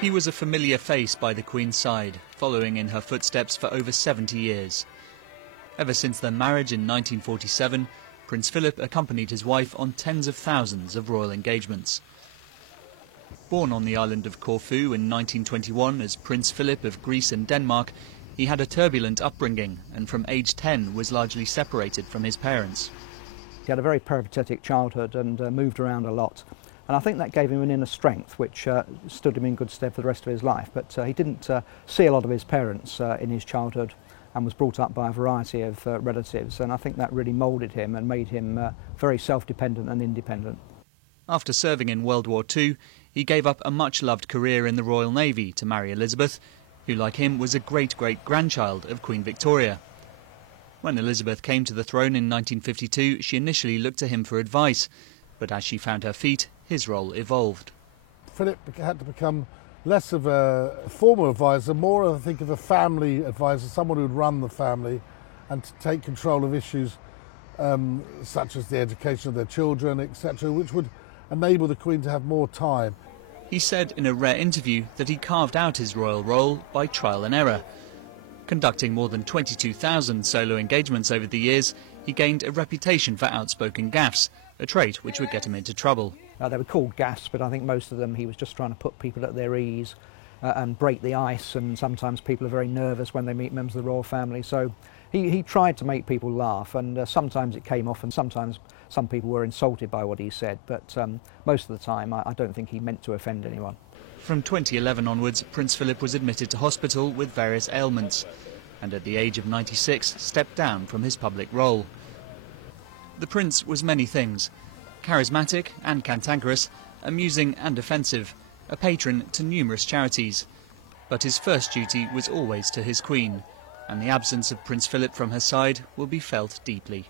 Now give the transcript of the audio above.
He was a familiar face by the Queen's side, following in her footsteps for over 70 years. Ever since their marriage in 1947, Prince Philip accompanied his wife on tens of thousands of royal engagements. Born on the island of Corfu in 1921 as Prince Philip of Greece and Denmark, he had a turbulent upbringing and from age 10 was largely separated from his parents. He had a very peripatetic childhood and moved around a lot. And I think that gave him an inner strength which stood him in good stead for the rest of his life. But he didn't see a lot of his parents in his childhood and was brought up by a variety of relatives. And I think that really moulded him and made him very self-dependent and independent. After serving in World War II, he gave up a much-loved career in the Royal Navy to marry Elizabeth, who, like him, was a great-great-grandchild of Queen Victoria. When Elizabeth came to the throne in 1952, she initially looked to him for advice, but as she found her feet, his role evolved. Philip had to become less of a formal advisor, more, I think, of a family advisor, someone who would run the family and to take control of issues such as the education of their children, etc., which would enable the Queen to have more time. He said in a rare interview that he carved out his royal role by trial and error. Conducting more than 22,000 solo engagements over the years, he gained a reputation for outspoken gaffes, a trait which would get him into trouble. They were called gaffes, but I think most of them he was just trying to put people at their ease and break the ice, and sometimes people are very nervous when they meet members of the royal family. So he tried to make people laugh, and sometimes it came off and sometimes some people were insulted by what he said, but most of the time I don't think he meant to offend anyone. From 2011 onwards, Prince Philip was admitted to hospital with various ailments and at the age of 96 stepped down from his public role. The Prince was many things: charismatic and cantankerous, amusing and offensive, a patron to numerous charities. But his first duty was always to his Queen, and the absence of Prince Philip from her side will be felt deeply.